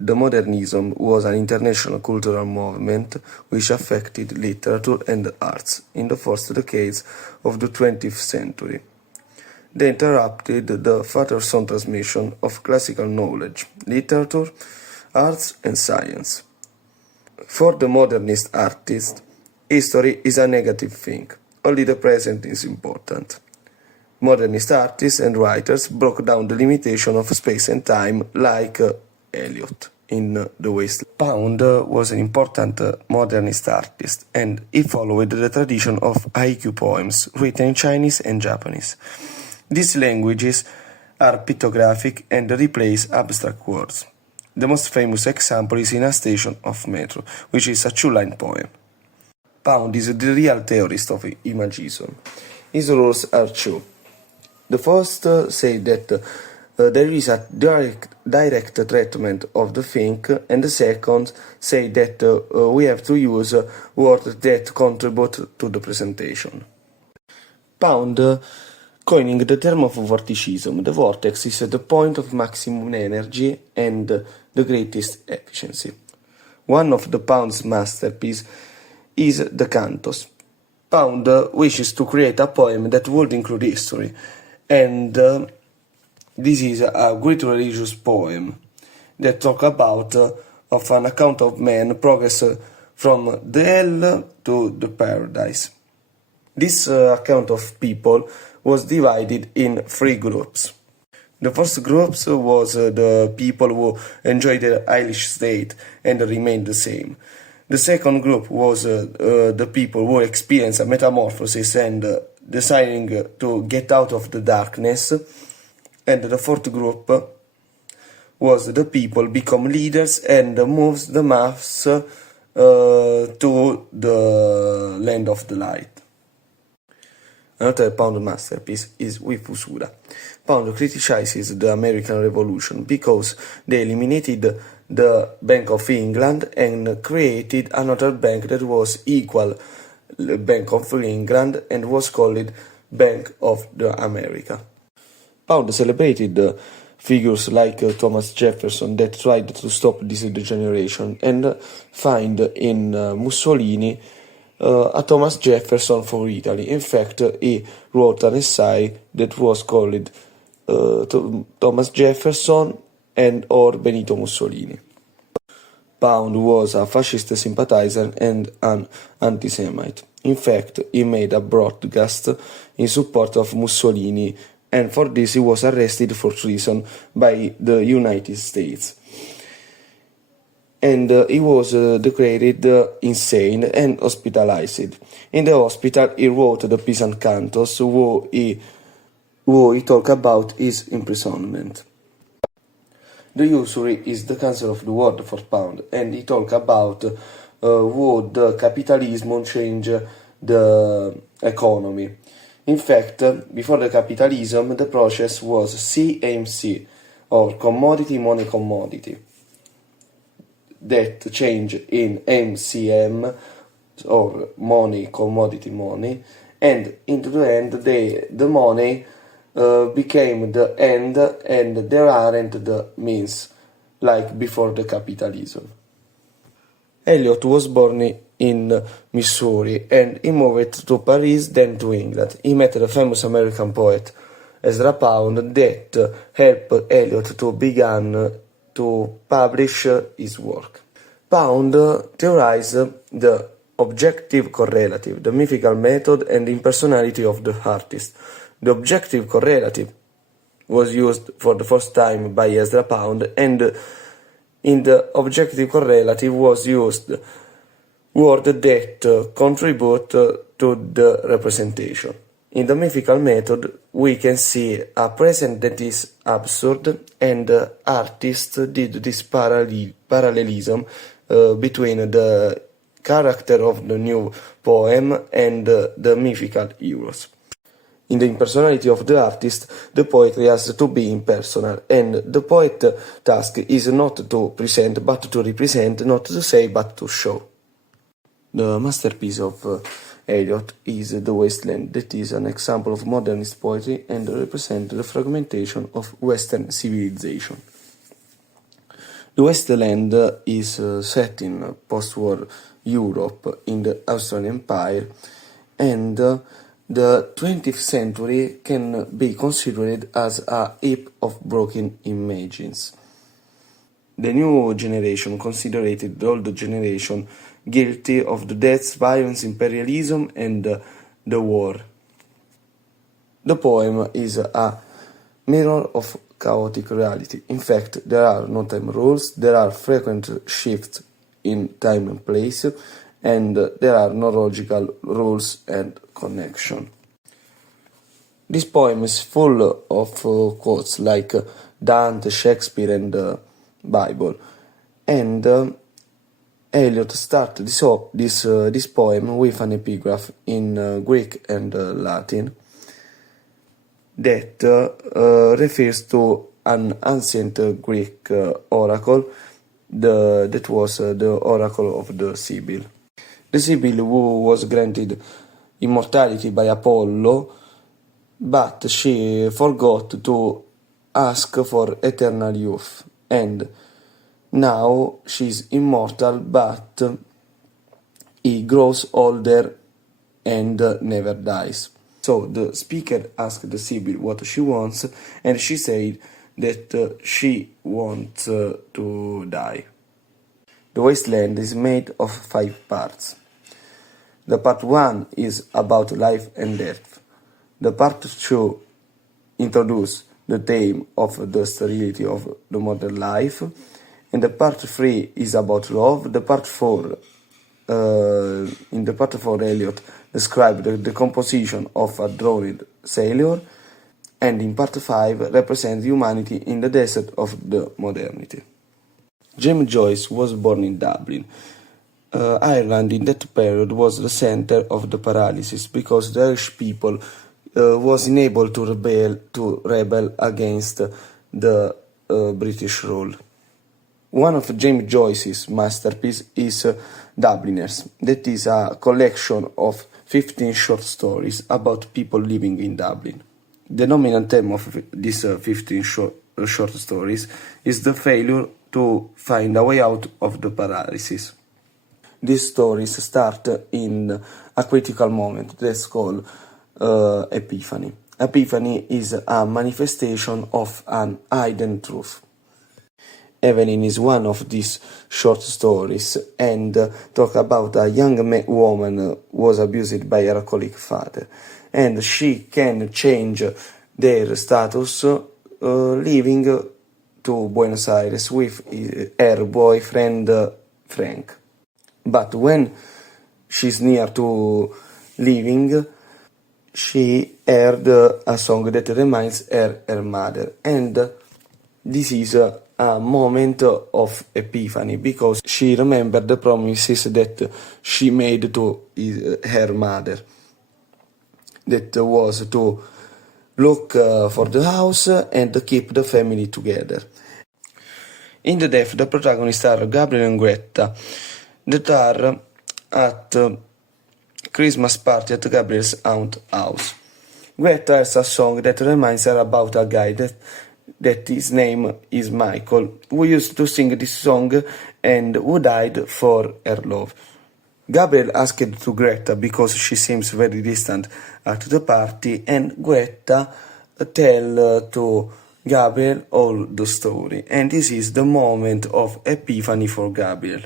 The Modernism was an international cultural movement which affected literature and arts in the first decades of the 20th century. They interrupted the father-son transmission of classical knowledge, literature, arts and science. For the modernist artist, history is a negative thing, only the present is important. Modernist artists and writers broke down the limitation of space and time like Eliot in The Waste. Pound was an important modernist artist, and he followed the tradition of haiku poems written in Chinese and Japanese. These languages are pictographic and replace abstract words. The most famous example is in A Station of Metro, which is a two-line poem. Pound is the real theorist of imagism. His rules are two. The first say that there is a direct treatment of the thing, and the second say that we have to use words that contribute to the presentation. Pound coining the term of vorticism. The vortex is the point of maximum energy and the greatest efficiency. One of the Pound's masterpieces is the Cantos. Pound wishes to create a poem that would include history, and this is a great religious poem that talks about of an account of man progress from the hell to the paradise. This account of people was divided in three groups. The first group was the people who enjoyed the Irish state and remained the same. The second group was the people who experienced a metamorphosis and deciding to get out of the darkness. And the fourth group was the people become leaders and moves the mass to the land of the light. Another Pound masterpiece is With Usura. Pound criticizes the American Revolution because they eliminated the Bank of England and created another bank that was equal Bank of England and was called Bank of the America. Pound celebrated figures like Thomas Jefferson that tried to stop this degeneration and find in Mussolini a Thomas Jefferson for Italy. In fact, he wrote an essay that was called Thomas Jefferson and or Benito Mussolini. Pound was a fascist sympathizer and an anti-Semite. In fact, he made a broadcast in support of Mussolini, and for this he was arrested for treason by the United States. And he was declared insane and hospitalized. In the hospital, he wrote the peasant cantos, where he talked about his imprisonment. The usury is the cancer of the world for Pound, and he talked about how the capitalism change the economy. In fact, before the capitalism, the process was CMC, or commodity money commodity, that change in MCM, or money commodity money, and into the end the money became the end and there aren't the means like before the capitalism. Eliot was born in Missouri and he moved to Paris, then to England. He met the famous American poet Ezra Pound that helped Eliot to begin to publish his work. Pound theorized the objective correlative, the mythical method and the impersonality of the artist. The objective correlative was used for the first time by Ezra Pound, and in the objective correlative was used words that contribute to the representation. In the mythical method, we can see a present that is absurd, and the artist did this parallelism between the character of the new poem and the mythical heroes. In the impersonality of the artist, the poetry has to be impersonal, and the poet's task is not to present but to represent, not to say but to show. The masterpiece of Eliot is The Wasteland, that is an example of modernist poetry and represents the fragmentation of Western civilization. The Westland is set in post-war Europe in the Austrian Empire, and the 20th century can be considered as a heap of broken images. The new generation considered the old generation guilty of the deaths, violence, imperialism, and the war. The poem is a mirror of chaotic reality. In fact, there are no time rules, there are frequent shifts in time and place, and there are no logical rules and connection. This poem is full of quotes like Dante, Shakespeare, and Bible, and Eliot started this poem with an epigraph in Greek and Latin that refers to an ancient Greek oracle that was the oracle of the Sibyl. The Sibyl who was granted immortality by Apollo, but she forgot to ask for eternal youth, and now she's immortal, but he grows older and never dies. So the speaker asked the Sibyl what she wants, and she said that she wants to die. The wasteland is made of 5 parts. The part 1 is about life and death. The part 2 introduces the theme of the sterility of the modern life, and the part 3 is about love. The part 4, in the part 4, Eliot described the composition of a drowned sailor, and in part 5 represents humanity in the desert of the modernity. James Joyce was born in Dublin. Ireland in that period was the center of the paralysis because the Irish people was unable to rebel against the British rule. One of James Joyce's masterpieces is Dubliners. That is a collection of 15 short stories about people living in Dublin. The dominant theme of these 15 short stories is the failure to find a way out of the paralysis. These stories start in a critical moment that's called Epiphany. Epiphany is a manifestation of an hidden truth. Evelyn is one of these short stories and talk about a young woman who was abused by her alcoholic father, and she can change their status living to Buenos Aires with her boyfriend Frank. But when she's near to leaving, she heard a song that reminds her mother, and this is a moment of epiphany because she remembered the promises that she made to her mother, that was to look for the house and keep the family together. In the death, the protagonists are Gabriel and Greta, that are at Christmas party at Gabriel's aunt's house. Greta has a song that reminds her about a guy that his name is Michael, who used to sing this song and who died for her love. Gabriel asked to Greta because she seems very distant at the party, and Greta tell to Gabriel all the story, and this is the moment of epiphany for Gabriel.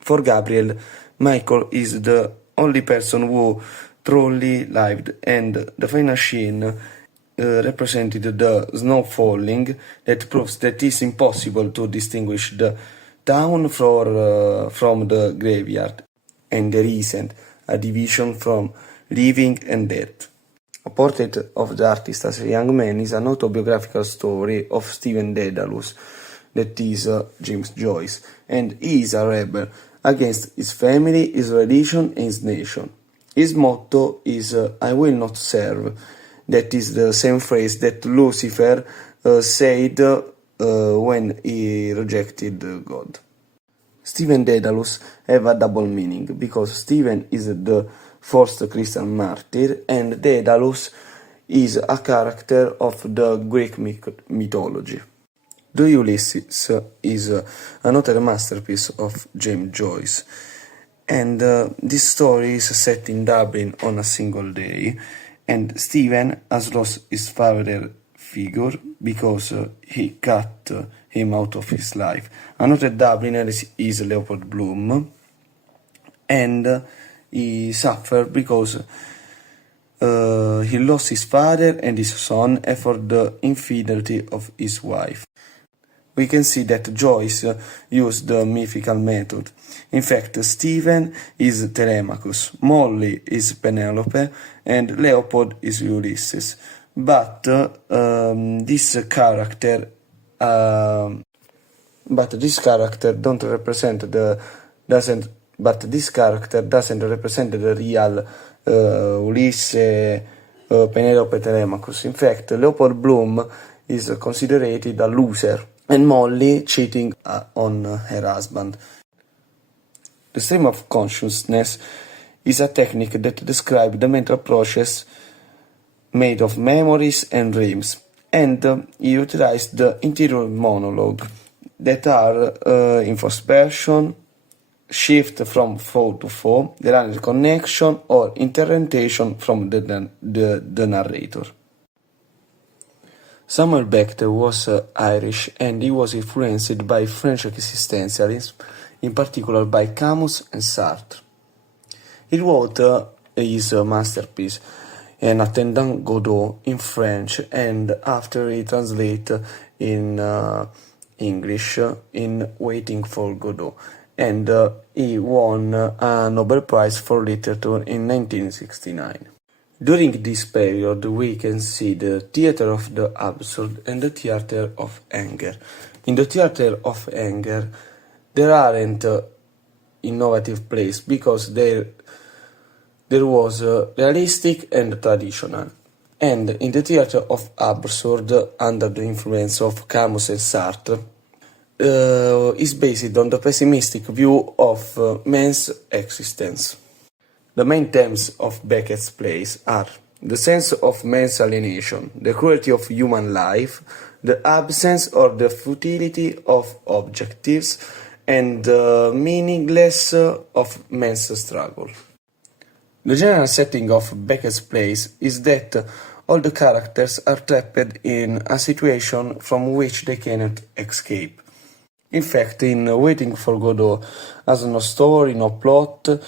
For Gabriel, Michael is the only person who truly lived, and the final scene represented the snow falling that proves that it's impossible to distinguish the town from the graveyard, and there isn't a division from living and death. A Portrait of the Artist as a Young Man is an autobiographical story of Stephen Dedalus, that is James Joyce, and he is a rebel against his family, his religion, and his nation. His motto is I will not serve. That is the same phrase that Lucifer said when he rejected God. Stephen Dedalus have a double meaning because Stephen is the first Christian martyr and Dedalus is a character of the Greek mythology. The Ulysses is another masterpiece of James Joyce, and this story is set in Dublin on a single day, and Stephen has lost his father figure because he cut him out of his life. Another Dubliner is Leopold Bloom, and he suffered because he lost his father and his son and for the infidelity of his wife. We can see that Joyce used the mythical method. In fact, Stephen is Telemachus, Molly is Penelope, and Leopold is Ulysses. But this character doesn't represent the real Ulysses, Penelope, Telemachus. In fact, Leopold Bloom is considered a loser, and Molly cheating on her husband. The stream of consciousness is a technique that describes the mental process made of memories and dreams, and utilizes the interior monologue that are introspection, shift from thought to thought, the line connection, or interpretation from the narrator. Samuel Beckett was Irish, and he was influenced by French existentialism, in particular by Camus and Sartre. He wrote his masterpiece, En attendant Godot, in French, and after he translated in English in Waiting for Godot, and he won a Nobel Prize for Literature in 1969. During this period, we can see the theater of the absurd and the theater of anger. In the theater of anger, there aren't innovative plays because there was realistic and traditional. And in the theater of absurd, under the influence of Camus and Sartre, is based on the pessimistic view of man's existence. The main themes of Beckett's plays are the sense of man's alienation, the cruelty of human life, the absence or the futility of objectives, and the meaninglessness of man's struggle. The general setting of Beckett's plays is that all the characters are trapped in a situation from which they cannot escape. In fact, in Waiting for Godot has no story, no plot,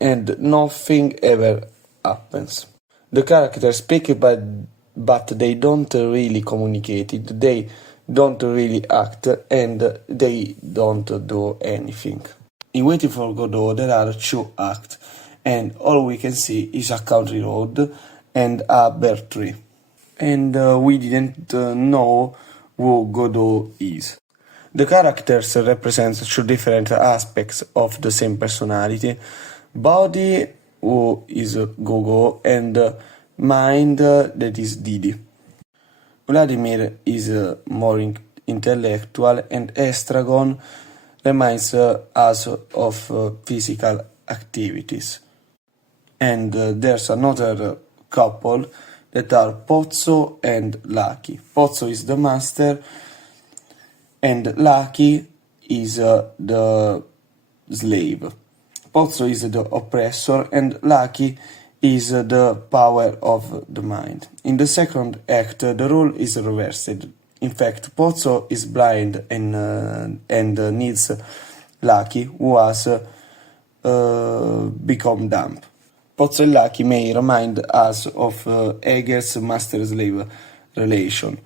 and nothing ever happens. The characters speak, but they don't really communicate it, they don't really act, and they don't do anything. In Waiting for Godot there are two acts, and all we can see is a country road and a bear tree. And we didn't know who Godot is. The characters represent two different aspects of the same personality: body, who is Gogo, and mind, that is Didi. Vladimir is more intellectual, and Estragon reminds us of physical activities. And there's another couple that are Pozzo and Lucky. Pozzo is the master, and Lucky is the slave. Pozzo is the oppressor, and Lucky is the power of the mind. In the second act, the role is reversed. In fact, Pozzo is blind and needs Lucky, who has become dumb. Pozzo and Lucky may remind us of Hegel's master-slave relation.